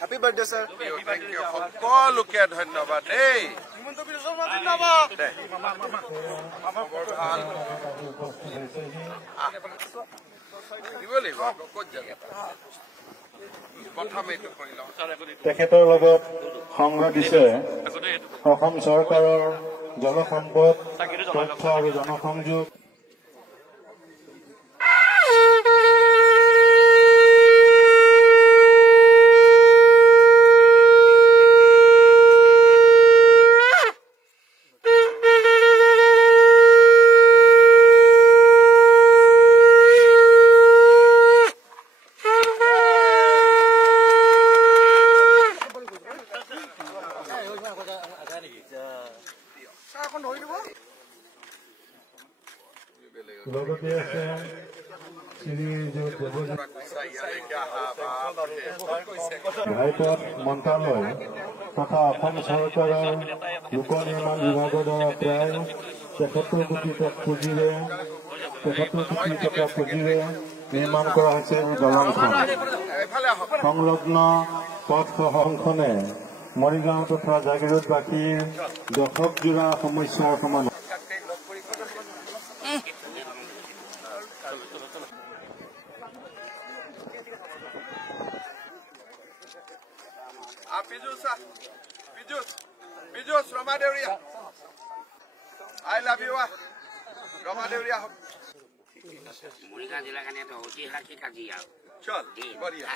Happy birthday sir thank you সকলোকে ধন্যবাদ দেই তেখেতৰ লগত সংগ দিছে অসম চৰকাৰৰ জলসম্পদ তথ্য আৰু জনসংযোগ লগতে আছে ঘাইপথ মন্ত্ৰালয় তথা অসম চৰকাৰৰ লোক নিৰ্মাণ বিভাগৰ দ্বাৰা প্ৰায় ৭৩ কোটি টকা পুঁজিৰে নিৰ্মাণ কৰা হৈছে এই দলংখন সংলগ্ন পথখনে মৰিগাঁও তথা জাগিৰোডবাসীৰ দশকজোৰা সমস্যাৰ সমাধান Pijus, Roma Devria. I love you, Roma Devria. Monica de la Caneta, Oti Haki Kadia. Chal, Boria.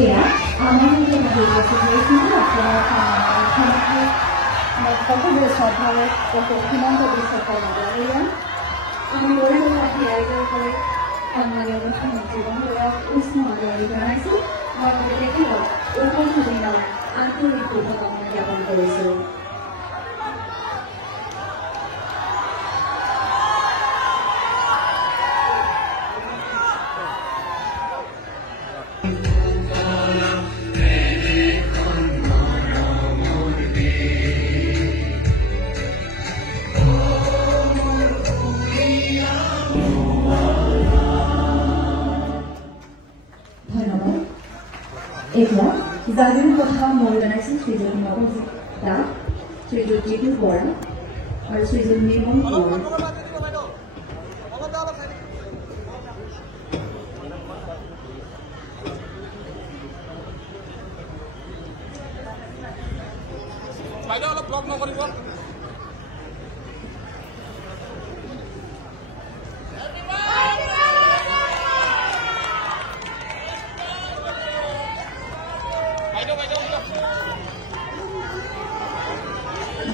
Iya, আমাদের যে সিচুয়েশন কত বেশ সভাবে কত সীমান্ত সরকার মজা আমি বলে করে আমাদের অনুষ্ঠান জীবন উষ্ণ জানাইছি আমাদের দেখে উপস্থিত আন্তরিক শুভকামনা জ্ঞাপন করেছি এতিয়া জাগিৰ কথা মই জনাইছোঁ শ্ৰীযুত নৱজিৎ দাস শ্ৰীযুত জিতু বৰা আৰু শ্ৰীযুত নিৰ্মল কোঁৱৰ অলপ ব্লক নকৰিব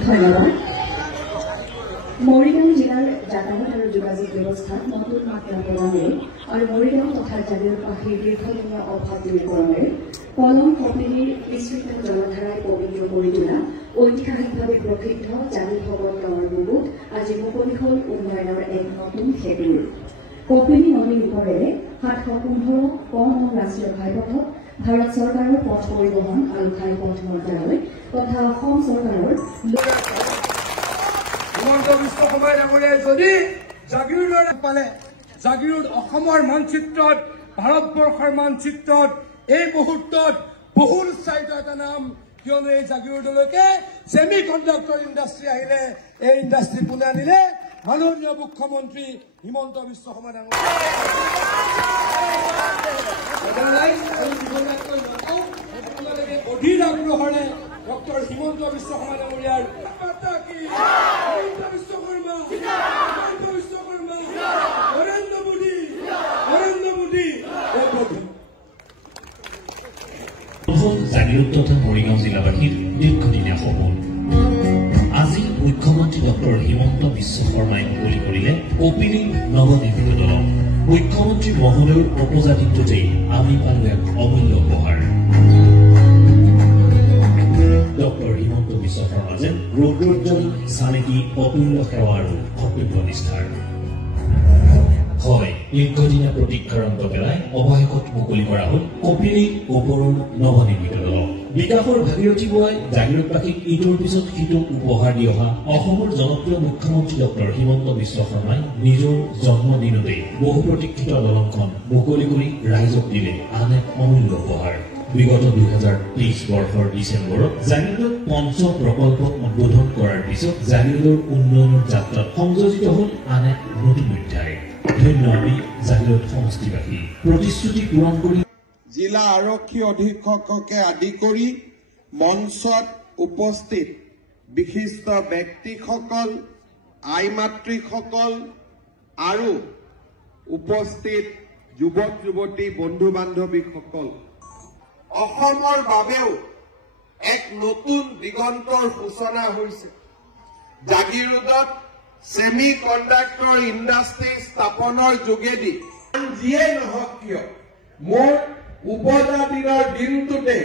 ধন্যবাদ। মৰিগাঁও জিলাৰ যাতায়াত আৰু যোগাযোগ ব্যৱস্থাত নতুন মাত্ৰা প্ৰদানেৰে আৰু মৰিগাঁও তথা জাগিৰোডবাসীৰ দীৰ্ঘদিনীয়া অভাৱ দূৰীকৰণেৰে কলম কপিলীৰ বিস্তৃত জলধাৰাই পবিত্ৰ কৰি তোলা ঐতিহাসিকভাৱে প্ৰসিদ্ধ জাগিৰভগত গাঁৱৰ বুকুত আজি মুকলি হ'ল উন্নয়নৰ এক নতুন সেতুৰ। কপিলী নদীৰ ওপৰেৰে 715 কম ৰাষ্ট্ৰীয় ঘাইপথত ভাৰত চৰকাৰৰ পথ পৰিবহণ আৰু ঘাইপথ মন্ত্ৰালয় তথা অসম চৰকাৰৰ হিমন্ত বিশ্ব শৰ্মা ডাঙৰীয়াই যদি জাগিৰোডৰ পালে জাগিৰোড অসমৰ মানচিত্ৰত ভাৰতবৰ্ষৰ মানচিত্ৰত এই মুহূৰ্তত বহুল চাহিদা এটা নাম কিয়নো এই জাগিৰোডলৈকে ছেমি কণ্ডাক্টৰ ইণ্ডাষ্ট্ৰী আহিলে এই ইণ্ডাষ্ট্ৰী কোনে আনিলে মাননীয় মুখ্যমন্ত্ৰী হিমন্ত বিশ্ব শৰ্মা ডাঙৰীয়া অধীৰ আগ্ৰহেৰে ডক্টৰ হিমন্ত বিশ্ব শৰ্মা ডাঙৰীয়াৰ জাগিৰোড তথা মৰিগাঁও জিলাবাসীৰ দীৰ্ঘদিনীয়া সপোন আজি মুখ্যমন্ত্ৰী ডক্টৰ হিমন্ত বিশ্ব শৰ্মাই মুকলি কৰিলে কপিলীৰ নৱনিৰ্মিত দলং। মুখ্যমন্ত্ৰী মহোদয়ৰ অপজাতিত্বতেই আমি পালো এক অমূল্য উপহাৰ। ডক্টৰ হিমন্ত বিশ্ব শৰ্মা যেন ৰৌদ্ৰোজ্জ্বল চানেকি অতুল্য সেৱা আৰু কৰ্তব্য নিষ্ঠাৰ। হয়, দীৰ্ঘদিনীয়া প্ৰতীক্ষাৰ অন্ত পেলাই অৱশেষত মুকলি কৰা হ'ল কপিলীৰ ওপৰৰ নৱনিৰ্মিত দলং। বিকাশৰ ভাগীৰথী বোৱাই জাগিৰোডবাসীক ইটোৰ পিছত সিটো উপহাৰ দি অহা অসমৰ জনপ্ৰিয় মুখ্যমন্ত্ৰী ডক্টৰ হিমন্ত বিশ্ব শৰ্মাই নিজৰ জন্মদিনতেই বহু প্ৰতীক্ষিত দলংখন মুকলি কৰি ৰাইজক দিলে আন এক অমূল্য উপহাৰ। বিগত 2023 বৰ্ষৰ ডিচেম্বৰত জাগিৰোডত পঞ্চ প্ৰকল্প উদ্বোধন কৰাৰ পিছত জাগিৰোডৰ উন্নয়নৰ যাত্ৰাত সংযোজিত হ'ল আন এক নতুন অধ্যায়। ধন্য আমি জাগিৰোড সমষ্টিবাসী। প্ৰতিশ্ৰুতি পূৰণ কৰি জিলা আৰক্ষী অধীক্ষককে আদি কৰি মঞ্চত উপস্থিত বিশিষ্ট ব্যক্তিসকল, আই মাতৃসকল আৰু উপস্থিত যুৱক যুৱতী বন্ধু বান্ধৱীসকল, অসমৰ বাবেও এক নতুন দিগন্তৰ সূচনা হৈছে। জাগিৰোডত ছেমি কণ্ডাক্টৰ ইণ্ডাষ্ট্ৰী স্থাপনৰ যোগেদি যিয়ে নহওক কিয় মোৰ উপজাতিৰ দিনটোতে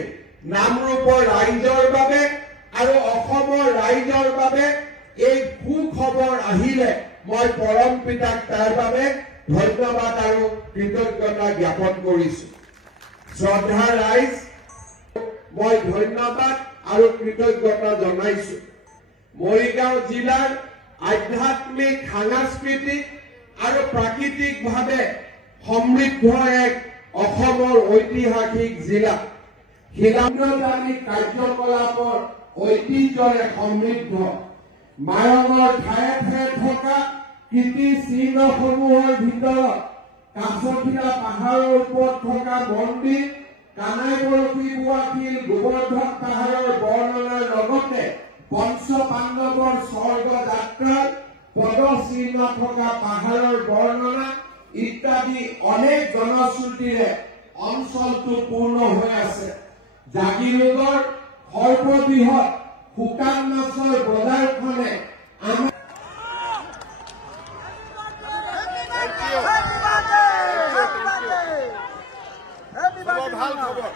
নামৰূপৰ ৰাইজৰ বাবে আৰু অসমৰ ৰাইজৰ বাবে এই সুখবৰ আহিলে মই পৰম পিতাক তাৰ বাবে ধন্যবাদ আৰু কৃতজ্ঞতা জ্ঞাপন কৰিছো। শ্ৰদ্ধা ৰাইজ, মই ধন্যবাদ আৰু কৃতজ্ঞতা জনাইছো। মৰিগাঁও জিলাৰ আধ্যাত্মিক, সাংস্কৃতিক আৰু প্ৰাকৃতিকভাৱে সমৃদ্ধ এক অসমৰ ঐতিহাসিক জিলা। শিলান্যাসিক কাৰ্যকলাপৰ ঐতিহ্যৰে সমৃদ্ধ। মায়ঙৰ ঠায়ে ঠায়ে থকা কীৰ্তি চিহ্নসমূহৰ ভিতৰত কাছখিলা পাহাৰৰ ওপৰত থকা মন্দিৰ, কানাই বৰফী বোৱা শিল, গোবৰ্ধন পাহাৰৰ বৰ্ণনাৰ লগতে পঞ্চ পাণ্ডৱৰ স্বৰ্গ যাত্ৰাৰ পদচিহ্ন থকা পাহাৰৰ বৰ্ণনা ইত্যাদি অনেক জনশ্ৰুতিৰে অঞ্চলটো পূৰ্ণ হৈ আছে। জাগিৰোডৰ সৰ্ববৃহৎ শুকান মাছৰ বজাৰখনে ভাল খবৰ।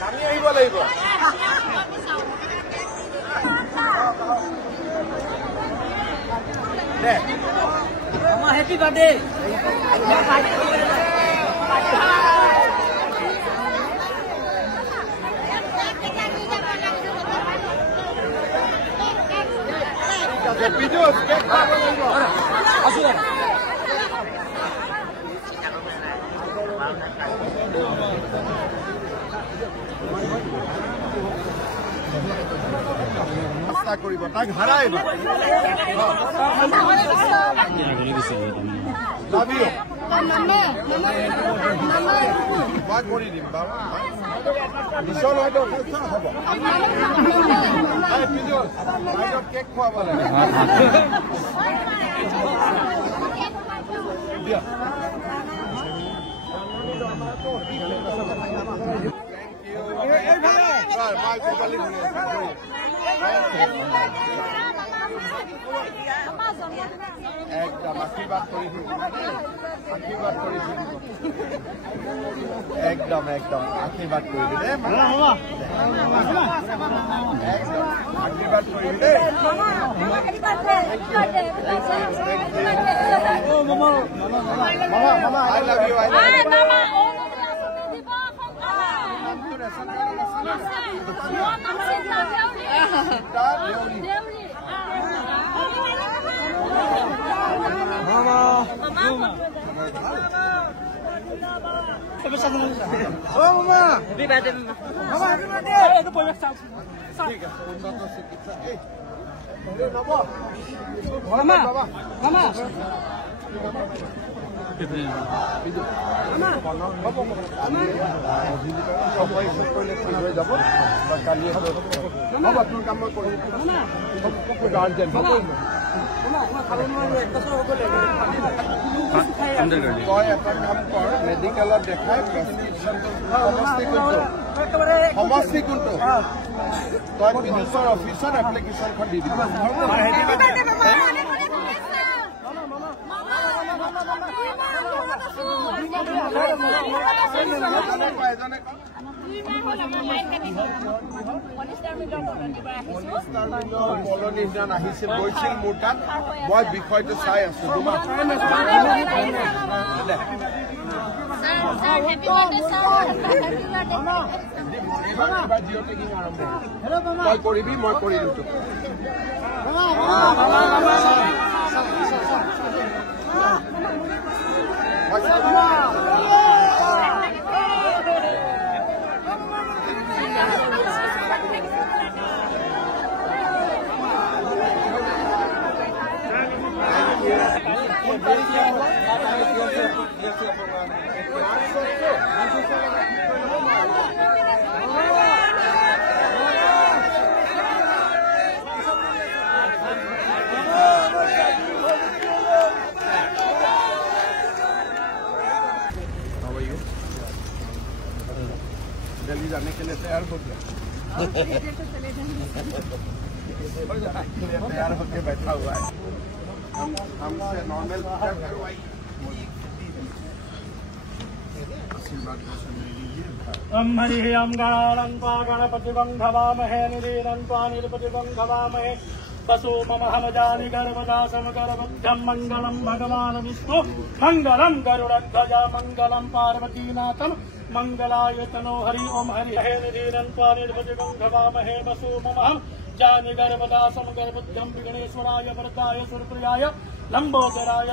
নামি আহিব লাগিব। Happy birthday. কৰিব তাক হাৰাই মই কৰি দিম বাৰু। পিছৰ হয়তো অৱস্থা হ'ব। কেক খুৱাব লাগে। একদম আশীৰ্বাদ কৰিছো একদম একদম আশীৰ্বাদ কৰিবি দেই আশীৰ্বাদ কৰিবি দেই I love you. মেডিকেলত দেখাই সমষ্টি কোনটো তই বিদেশৰ অফিচত এপ্লিকেশ্যনখন দি দিবি নিৰ্ধাৰণ আহিছিল গৈছিল মোৰ তাত মই বিষয়টো চাই আছো তই কৰিবি মই কৰিলো তোক दिल्ली जाने के लिए तैयार हो गया तैयार होके बैठा हुआ है हमसे नॉर्मल हरि ओम गणानन्त्वा गणपतिं भवामहे निरीनन्त्वा निरपतिं भवामहे वसो मम हमजानि गर्भदासम गर्भध्यं मङ्गलं भगवान् विष्णु मङ्गलं गरुडध्वजा मङ्गलं पार्वतीनाथं मंगलाय तनो हरि ओम हरि हे निरीनन्त्वा निरपतिं भवामहे वसो मम जानि गर्भदासम गर्भध्यं विघ्नेश्वराय वरदाय सुरप्रियाय लंबोदराय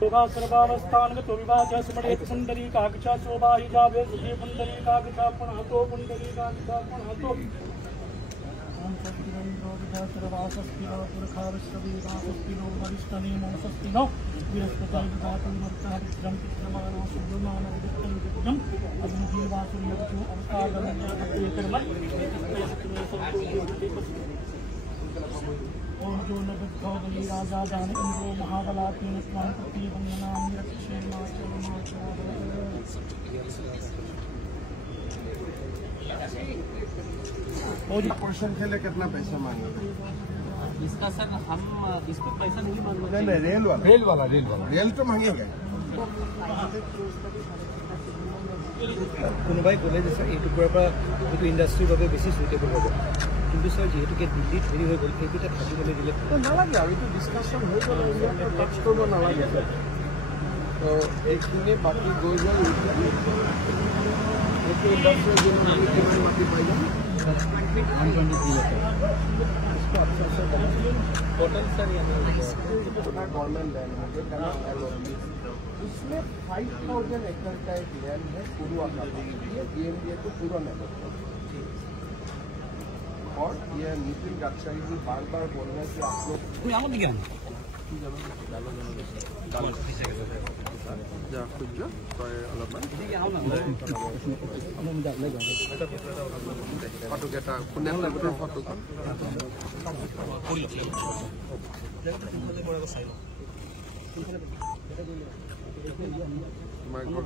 सर्वावस्थानगतो विवाचः स्मरेत् पुण्डरीकाक्षा शोभाहि जावे सुखे पुण्डरीकाक्षा पुनःतो पुण्डरीकाक्षा पुनःतो ओम सत्तिरन्द्रो विदा सर्वासस्तिनो पुरखावश्रवीवासस्तिनो वरिष्ठनेमो सस्तिनो बृहस्पतिः विदातु मर्तहरिद्रं पित्रमानो सुब्रह्मणो वित्तं विद्यं अग्निजीवासु यज्ञो अवतारमन्यः ओम जो नगद्धो बलि राजा जान इंद्रो महाबलात्मेन स्वाम प्रति वंदनामि रक्षे और पोर्शन के लिए कितना पैसा मांगे इसका सर हम इसको पैसा नहीं मांग रहे नहीं रेल तो महंगे কোনোবাই ক'লে যে ছাৰ এই টুকুৰাৰ পৰা এইটো ইণ্ডাষ্ট্ৰীৰ বাবে বেছি সুইটেবল হ'ব কিন্তু ছাৰ যিহেতুকে দিল্লীত হেৰি হৈ গ'ল সেইকেইটা থাকিবলৈ দিলে নালাগে আৰু এইটো ডিছকাশ্যন হৈ গ'ল টেক্স কৰিব নালাগে তো এইখিনি বাকী গৈ গ'ল এইটো ইণ্ডাষ্ট্ৰীৰ কিমান মাটি পাই যাম 123 lakh total sir government land इसमें 5000 एकड़ का एक लैंड है पूर्वा का ये DMDA को पूरा नहीं और ये नितिन गडकरी जी बार बार बोल रहे हैं कि आप लोग কোনফালে এটা কৰিলে মাইকৰ